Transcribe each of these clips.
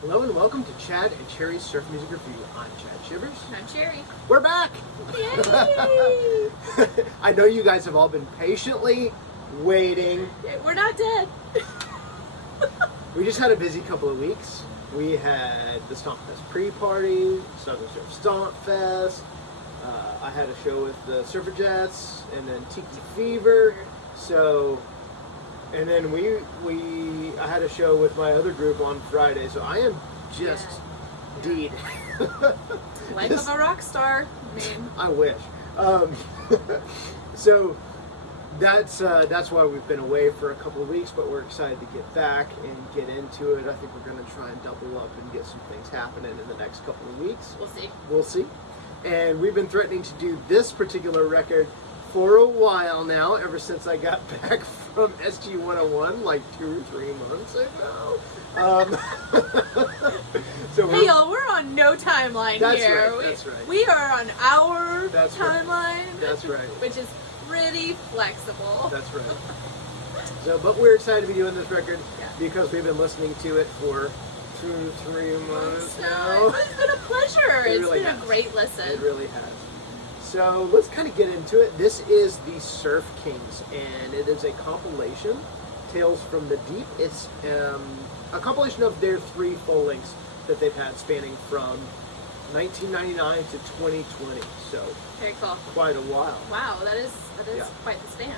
Hello and welcome to Chad and Cherry's Surf Music Review. I'm Chad Shivers. And I'm Cherry. We're back! Yay! I know you guys have all been patiently waiting. We're not dead. We just had a busy couple of weeks. We had the Stomp Fest pre-party, Southern Surf Stomp Fest. I had a show with the Surfer Jets, and then Tiki Fever. So, and then I had a show with my other group on Friday. So I am just deed. Life of a rock star. I mean, I wish. So that's why we've been away for a couple of weeks, but we're excited to get back and get into it. I think we're going to try and double up and get some things happening in the next couple of weeks. we'll see. We'll see. And we've been threatening to do this particular record for a while now, ever since I got back from SG 101 like 2 or 3 months ago. So Hey y'all, we're on no timeline That's here. right, that's right. We are on our That's right. timeline. That's right. Which is pretty flexible. That's right. So, but we're excited to be doing this record Yeah. because we've been listening to it for 2 or 3 months now. It's been a pleasure. It It's really been has. a great listen. It really has. So let's kind of get into it. This is the Surf Kings, and it is a compilation, Tales from the Deep. It's a compilation of their 3 full lengths that they've had spanning from 1999 to 2020. So Very cool. quite a while. Wow, that is Yeah. quite the span.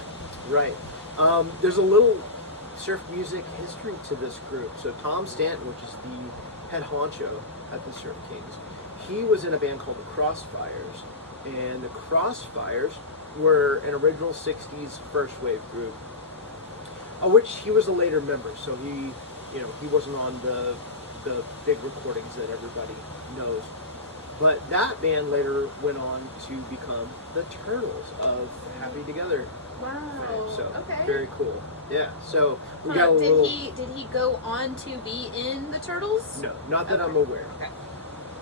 Right. There's a little surf music history to this group. So Tom Stanton, which is the head honcho at the Surf Kings, he was in a band called the Crossfires. And the Crossfires were an original 60s first wave group, of which he was a later member. So he wasn't on the big recordings that everybody knows. But that band later went on to become the Turtles of Happy Together. Wow. So okay. very cool. Yeah. So we got a did little. he go on to be in the Turtles? No, not that Okay. I'm aware. Okay.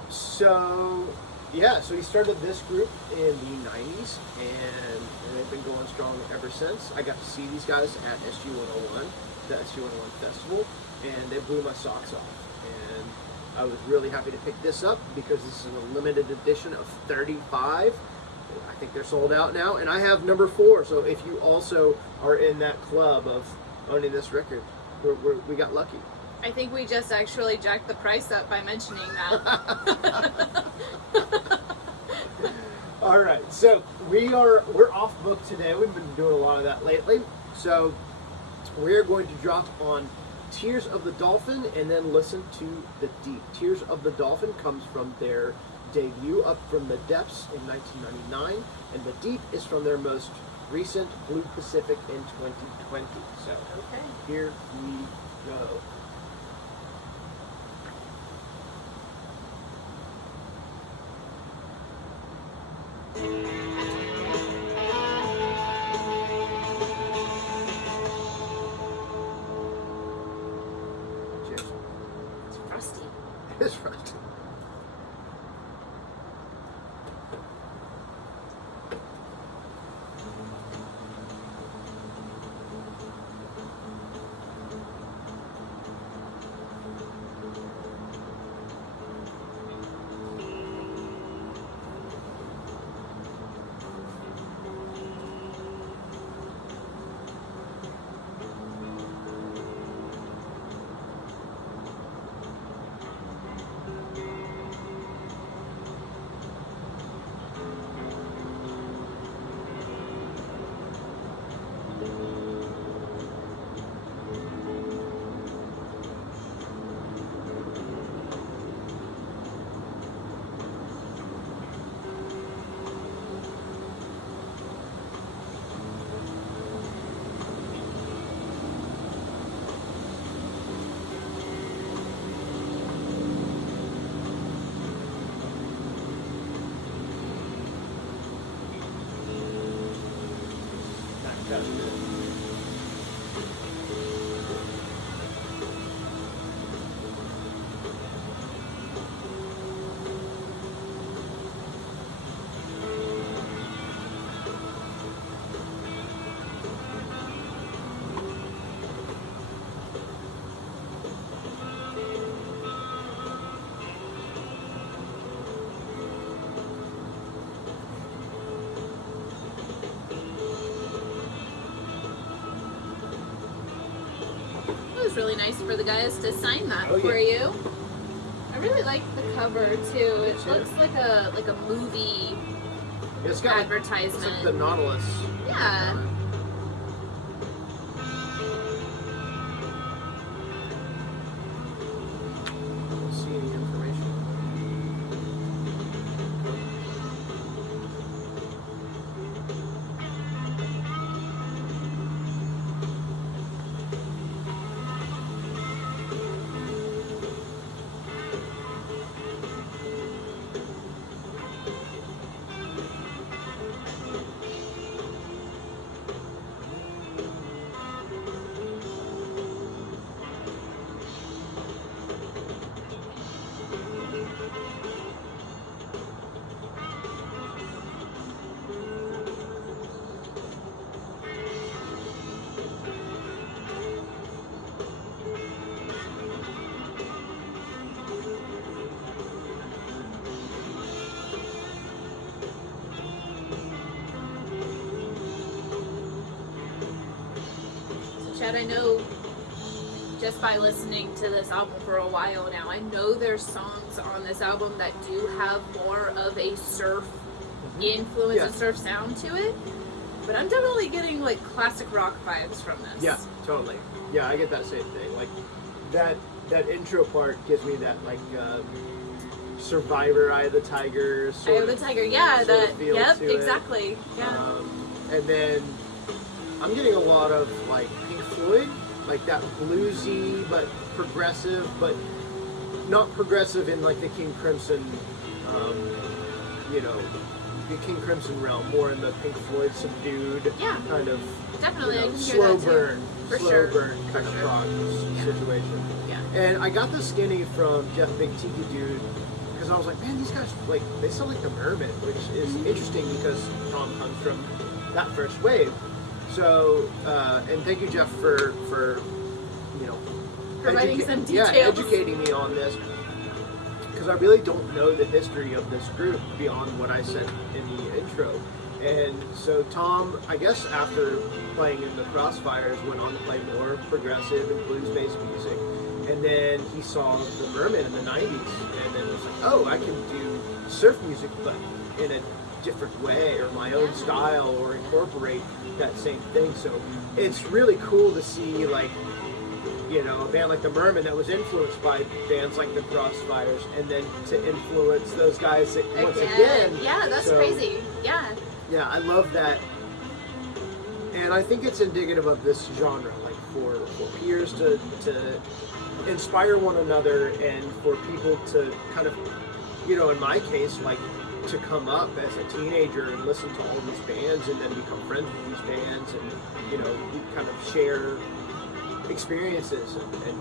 So yeah, so he started this group in the 90s, and they've been going strong ever since. I got to see these guys at SG 101, the SG 101 festival, and they blew my socks off. And I was really happy to pick this up because this is a limited edition of 35. I think they're sold out now, and I have number 4. So if you also are in that club of owning this record, we got lucky. I think we just actually jacked the price up by mentioning that. All right, so we're off book today. We've been doing a lot of that lately. So we're going to drop on Tears of the Dolphin and then listen to The Deep. Tears of the Dolphin comes from their debut, Up from the Depths, in 1999, and The Deep is from their most recent, Blue Pacific, in 2020. So Okay. here we go. Cheers. It's frosty. It is right. really nice for the guys to sign that Oh, for yeah. you. I really like the cover too. It looks like a movie It's got advertisement. It's like the Nautilus. Yeah. Don't see any information. Chad, I know just by listening to this album for a while now, I know there's songs on this album that do have more of a surf influence and surf sound to it, but I'm definitely getting like classic rock vibes from this. Yeah, totally. Yeah, I get that same thing. Like that intro part gives me that like Survivor, Eye of the Tiger. Eye of the Tiger, yeah, that. Feel Yep, to exactly. it. Yeah. And then I'm getting a lot of like Pink Floyd, like that bluesy but progressive, but not progressive in like the King Crimson, the King Crimson realm, more in the Pink Floyd subdued kind of Definitely, I can hear slow that too. burn, For slow sure. burn kind of prog situation. Yeah. And I got the skinny from Jeff Big Tiki Dude because I was like, man, these guys like they sound like the Mermaid, which is interesting because Tom comes from that first wave. So, and thank you, Jeff, for providing some yeah, details. educating me on this, because I really don't know the history of this group beyond what I said in the intro. And so Tom, I guess after playing in the Crossfires, went on to play more progressive and blues-based music. And then he saw the Mermaid in the 90s, and then was like, oh, I can do surf music, but in a different way, or my own style, or incorporate that same thing. So it's really cool to see, like, a band like the Mermaid that was influenced by bands like the Crossfires, and then to influence those guys once again. Yeah, that's crazy. Yeah. Yeah, I love that. And I think it's indicative of this genre, like for peers to inspire one another, and for people to kind of, in my case, like, to come up as a teenager and listen to all these bands and then become friends with these bands, and you kind of share experiences and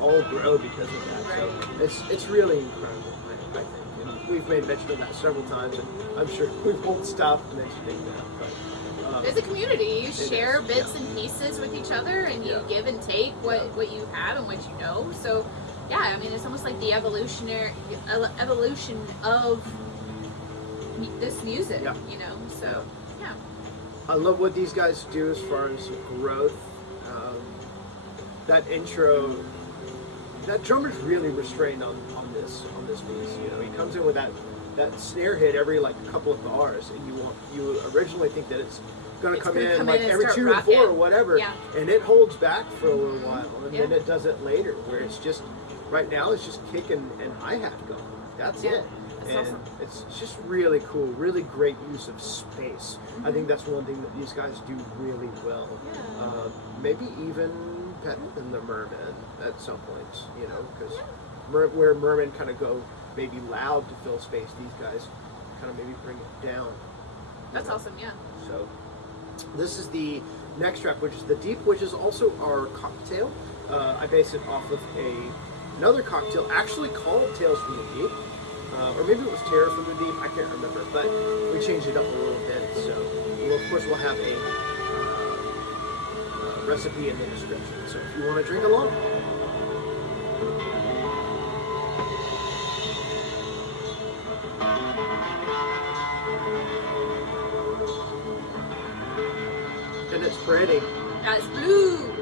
all grow because of that. Right. So it's really incredible, I think. And we've made mention of that several times, and I'm sure we won't stop mentioning that. But there's a community. You share bits and pieces with each other, and you give and take what you have and what you know. So, yeah, I mean, it's almost like the evolution of this music, So, yeah. I love what these guys do as far as growth. That intro, that drummer's really restrained on this piece. He comes in with that snare hit every like couple of bars, and you originally think that it's gonna come in like every 2 and 4 or whatever, and it holds back for a little while, and then it does it later, where it's just right now it's just kick and hi-hat going. That's it. That's and awesome. it's just really cool, really great use of space. I think that's one thing that these guys do really well. Maybe even better than the Mermaid at some points, because where Mermaid kind of go maybe loud to fill space, these guys kind of maybe bring it down. That's awesome, yeah. So this is the next track, which is The Deep, which is also our cocktail. I base it off of another cocktail actually called Tales from the Deep. Or maybe it was Terror from the Deep, I can't remember, but we changed it up a little bit. So, of course, we'll have a recipe in the description, so if you want to drink along. And it's pretty. That's blue.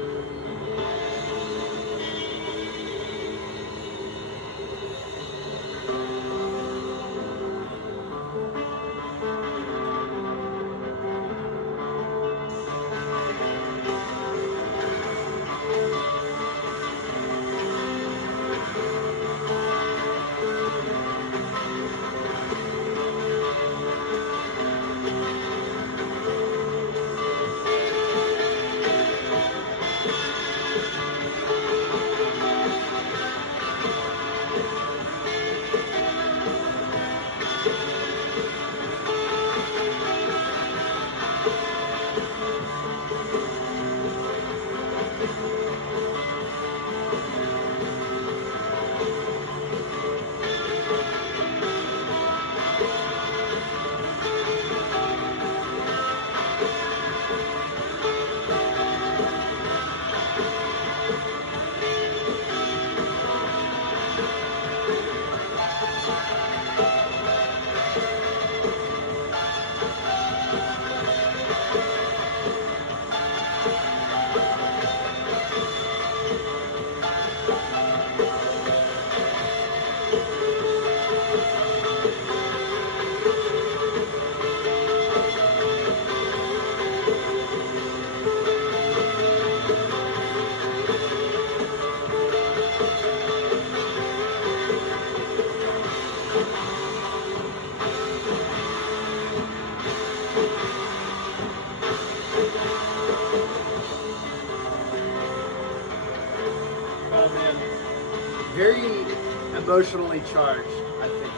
emotionally charged, I think.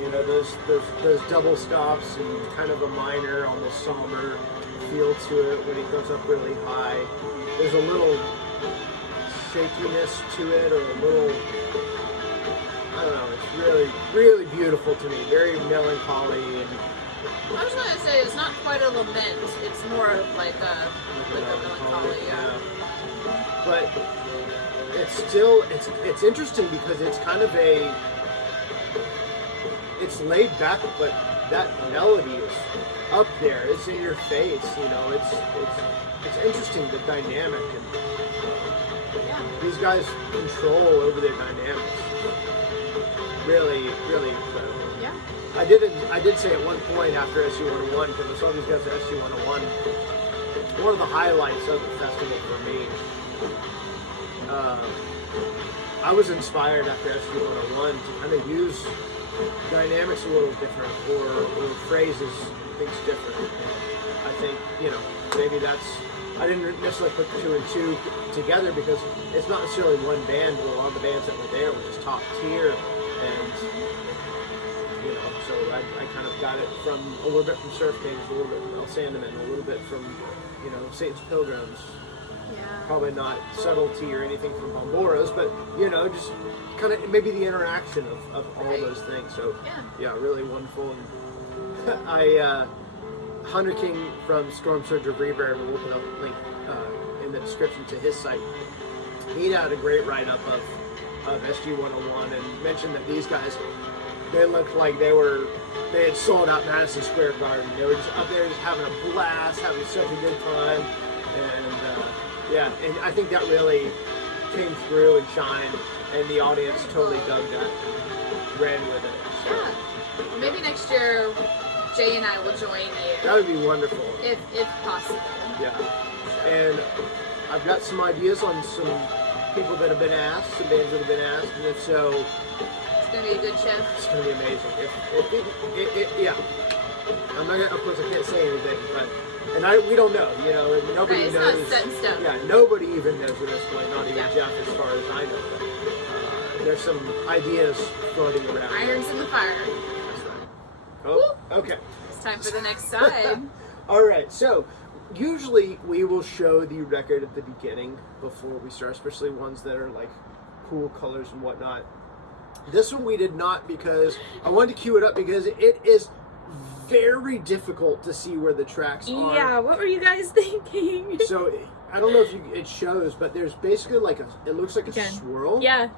You know, those double stops and kind of a minor, almost somber feel to it when it goes up really high. There's a little shakiness to it, or a little, I don't know, it's really, really beautiful to me. Very melancholy. And I was going to say, it's not quite a lament. It's more of like a melancholy, yeah. But it's still, it's interesting because it's kind of it's laid back, but that melody is up there. It's in your face, you know. It's interesting, the dynamic, and these guys control over their dynamics. Really, really incredible. Yeah. I did say at one point after SU-101, because I saw these guys at SU-101, one of the highlights of the festival for me, I was inspired after SU-101 to kind of use dynamics a little different, or phrases things different. And I think, you know, maybe I didn't necessarily put the 2 and 2 together because it's not necessarily one band. A lot of the bands that were there were just top tier, and you know, so I kind of got it from a little bit from Surf Kings, a little bit from El Sandaman, a little bit from, you know, Satan's Pilgrims. Yeah. Probably not subtlety or anything from Bomboros, but you know, just kind of maybe the interaction of all those things. So yeah, really wonderful. And Hunter King from Storm Surge of Reverb, we'll put a link in the description to his site. He had a great write-up of SG-101 and mentioned that these guys, they looked like they had sold out Madison Square Garden. They were just up there just having a blast, having such a good time. And yeah, and I think that really came through and shined, and the audience totally dug that and ran with it. So. Yeah. Well, maybe next year Jay and I will join you. That would be wonderful. If possible. Yeah. And I've got some ideas on some people that have been asked, some bands that have been asked, and if so, it's going to be a good show. It's going to be amazing. Yeah. I'm not gonna, of course I can't say anything, but, and we don't know, you know, nobody it's knows. It's not set in stone. Yeah, nobody even knows at this point, not even Jeff as far as I know. But, there's some ideas floating around. Irons in the fire. That's right. Oh, okay. It's time for the next side. All right, so usually we will show the record at the beginning before we start, especially ones that are like cool colors and whatnot. This one we did not, because I wanted to cue it up because it is very difficult to see where the tracks are. Yeah, what were you guys thinking? So I don't know if it shows, but there's basically like it looks like a swirl. Yeah.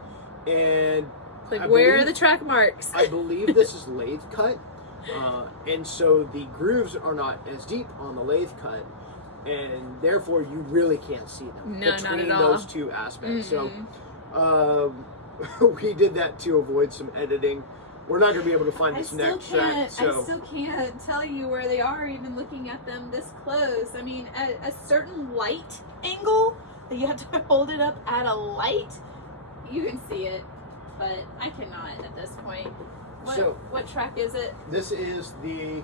And like, where are the track marks? I believe this is lathe cut. And so the grooves are not as deep on the lathe cut, and therefore you really can't see them between those two aspects. Mm-hmm. So we did that to avoid some editing. We're not going to be able to find this next track. So I still can't tell you where they are, even looking at them this close. I mean, at a certain light angle, that you have to hold it up at a light, you can see it, but I cannot at this point. What track is it? This is the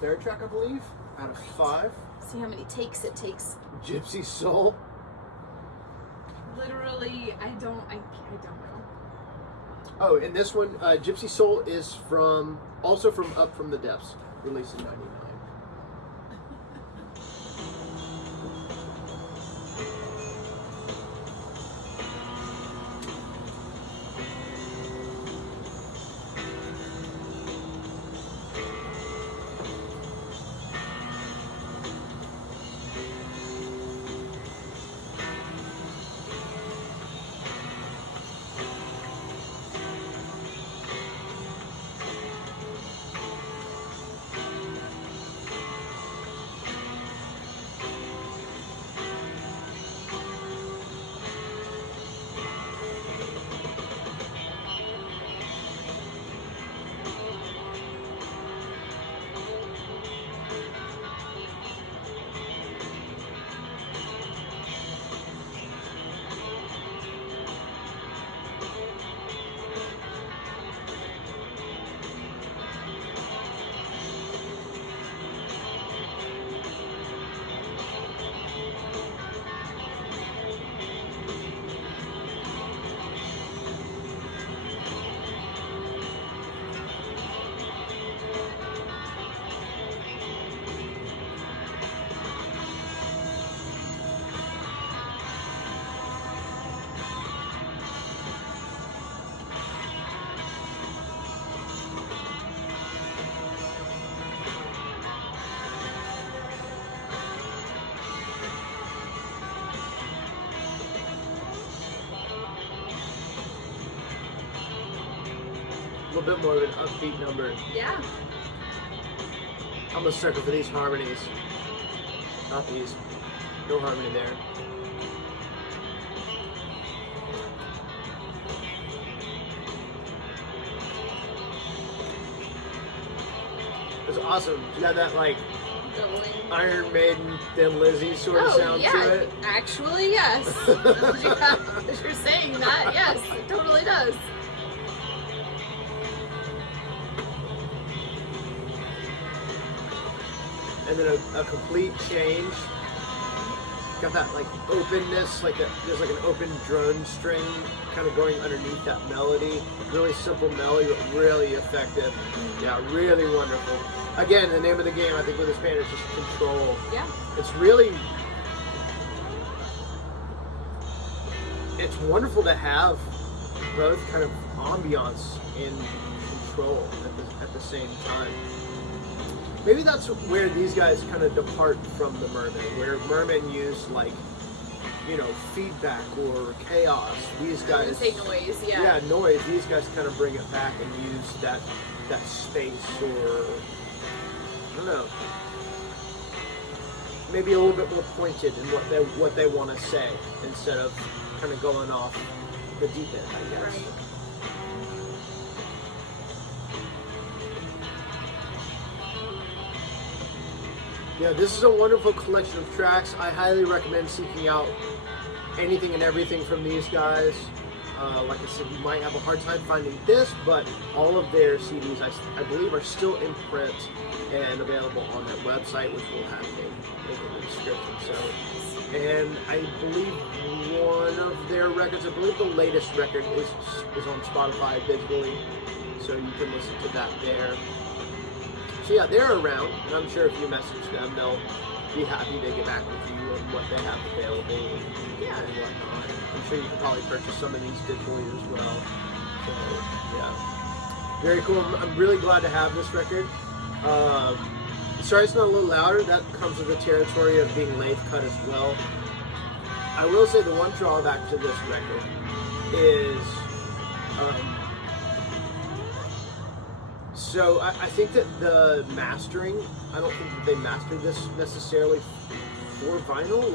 third track, I believe, out of 5. See how many takes it takes. Gypsy Soul. Literally, I don't know. Oh, and this one, Gypsy Soul, is also from Up From the Depths, released in '99. little bit more of an upbeat number. Yeah. I'm a sucker for these harmonies. Not these. No harmony there. It's awesome. You got that like Iron Maiden, Thin Lizzy sort of sound to it. Actually, yes. As you're saying that, yes, it totally does. And then a complete change. Got that like openness, like there's like an open drone string kind of going underneath that melody. Really simple melody, but really effective. Yeah, really wonderful. Again, the name of the game I think with this band is just control. Yeah. It's really, it's wonderful to have both kind of ambiance and control at the same time. Maybe that's where these guys kind of depart from the Merman, where Merman used like, you know, feedback or chaos. These guys, I would say noise, yeah. Yeah, noise. These guys kind of bring it back and use that space, or I don't know, maybe a little bit more pointed in what they want to say instead of kind of going off the deep end, I guess. Right. Yeah, this is a wonderful collection of tracks. I highly recommend seeking out anything and everything from these guys. Like I said, you might have a hard time finding this, but all of their CDs, I believe, are still in print and available on their website, which will have a link in the description. So, and I believe one of their records, I believe the latest record is on Spotify digitally, so you can listen to that there. So yeah, they're around, and I'm sure if you message them, they'll be happy to get back with you on what they have available and whatnot. I'm sure you can probably purchase some of these digitally as well. So yeah, very cool. I'm really glad to have this record. Sorry it's not a little louder. That comes with the territory of being lathe cut as well. I will say the one drawback to this record is so I think that the mastering, I don't think that they mastered this necessarily for vinyl,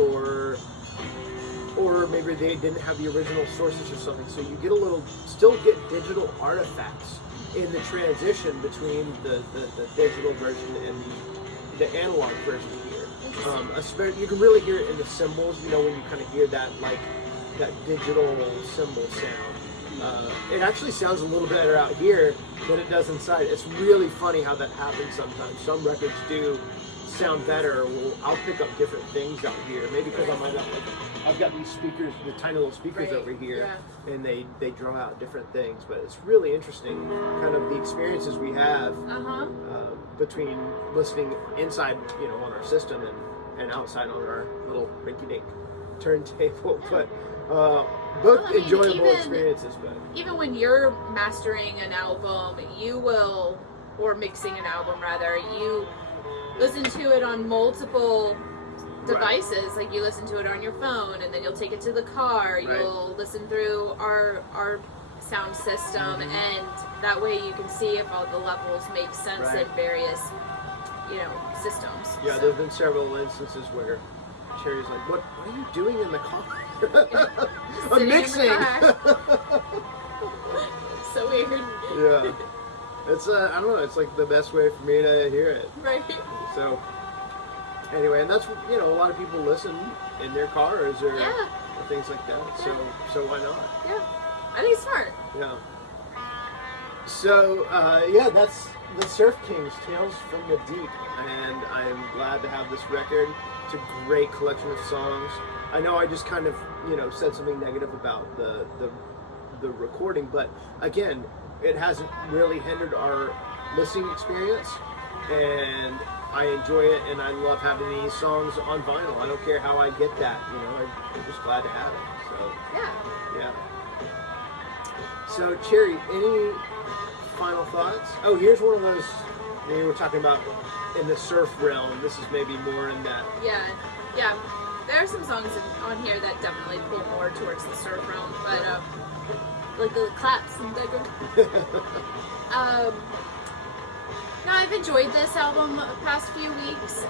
or maybe they didn't have the original sources or something. So you get still get digital artifacts in the transition between the digital version and the analog version here. You can really hear it in the cymbals, you know, when you kind of hear that digital cymbal sound. It actually sounds a little better out here than it does inside. It's really funny how that happens sometimes. Some records do sound better. I'll pick up different things out here. Maybe because I've got these speakers, the tiny little speakers over here, and they draw out different things. But it's really interesting, kind of the experiences we have between listening inside, you know, on our system and outside on our little rinky-dink turntable. But both enjoyable experiences. But even when you're mastering an album, or mixing an album rather, you listen to it on multiple devices. Right. Like you listen to it on your phone, and then you'll take it to the car. Right. You'll listen through our sound system, and that way you can see if all the levels make sense in various, you know, systems. Yeah, there've been several instances where Cherry's like, "What are you doing in the car?" I'm mixing. So weird. Yeah. It's I don't know, it's like the best way for me to hear it. Right. So anyway, and that's, you know, a lot of people listen in their cars or things like that. Yeah. So why not? Yeah. I think it's smart. Yeah. So that's the Surf Kings, Tales from the Deep, and I'm glad to have this record. It's a great collection of songs. I know I just kind of, you know, said something negative about the recording, but again, it hasn't really hindered our listening experience, and I enjoy it, and I love having these songs on vinyl. I don't care how I get that, you know, I'm just glad to have it. So yeah. So Cherry, any final thoughts? Oh, here's one of those you were talking about in the surf realm. This is maybe more in that. Yeah. There are some songs on here that definitely pull more towards the surf realm, but like the claps and no, I've enjoyed this album the past few weeks.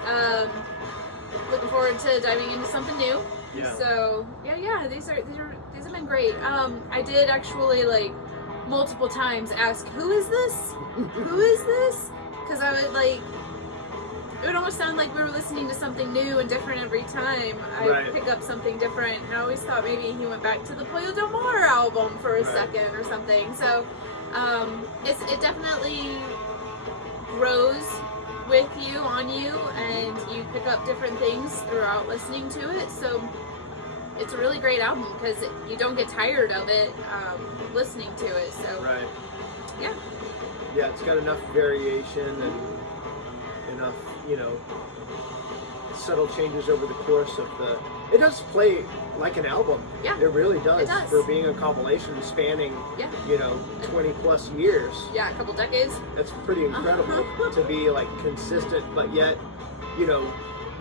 Looking forward to diving into something new. Yeah. So yeah, these have been great. I did actually like multiple times ask, who is this? Who is this? Because I would like, it would almost sound like we were listening to something new and different every time I pick up something different. And I always thought maybe he went back to the Pollo Del Mar album for a second or something. So it definitely grows with you, on you, and you pick up different things throughout listening to it. So it's a really great album because you don't get tired of it listening to it. So yeah, it's got enough variation and enough, you know, subtle changes over the course of the. It does play like an album. Yeah, it really does. It does. For being a compilation spanning, you know, 20 plus years. Yeah, a couple decades. That's pretty incredible to be like consistent, but yet, you know,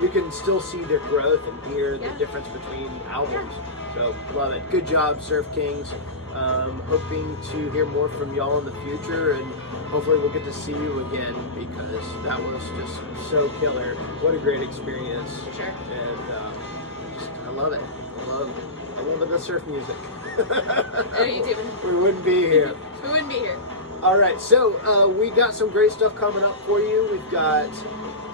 you can still see their growth and hear the difference between albums. So love it. Good job, Surf Kings. Hoping to hear more from y'all in the future, and hopefully we'll get to see you again because that was just so killer. What a great experience. For sure. And I love it. I love the best surf music. Oh, you do. We wouldn't be here. We wouldn't be here. All right, so we got some great stuff coming up for you. We've got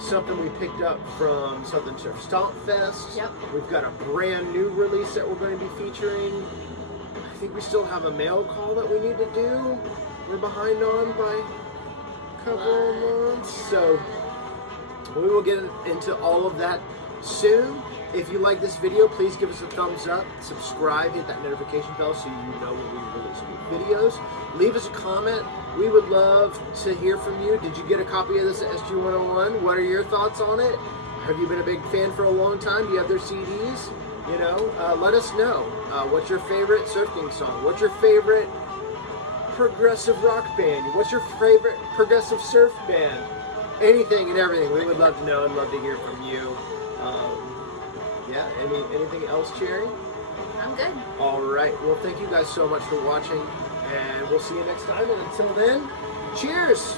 something we picked up from Southern Surf Stomp Fest. Yep. We've got a brand new release that we're going to be featuring. I think we still have a mail call that we need to do. We're behind on by a couple of months. So we will get into all of that soon. If you like this video, please give us a thumbs up, subscribe, hit that notification bell so you know when we release new videos. Leave us a comment. We would love to hear from you. Did you get a copy of this at SG101? What are your thoughts on it? Have you been a big fan for a long time? Do you have their CDs? You know, let us know. What's your favorite Surf King song? What's your favorite progressive rock band? What's your favorite progressive surf band? Anything and everything. We would love to know and love to hear from you. Yeah, anything else, Cherry? I'm good. All right. Well, thank you guys so much for watching, and we'll see you next time. And until then, cheers!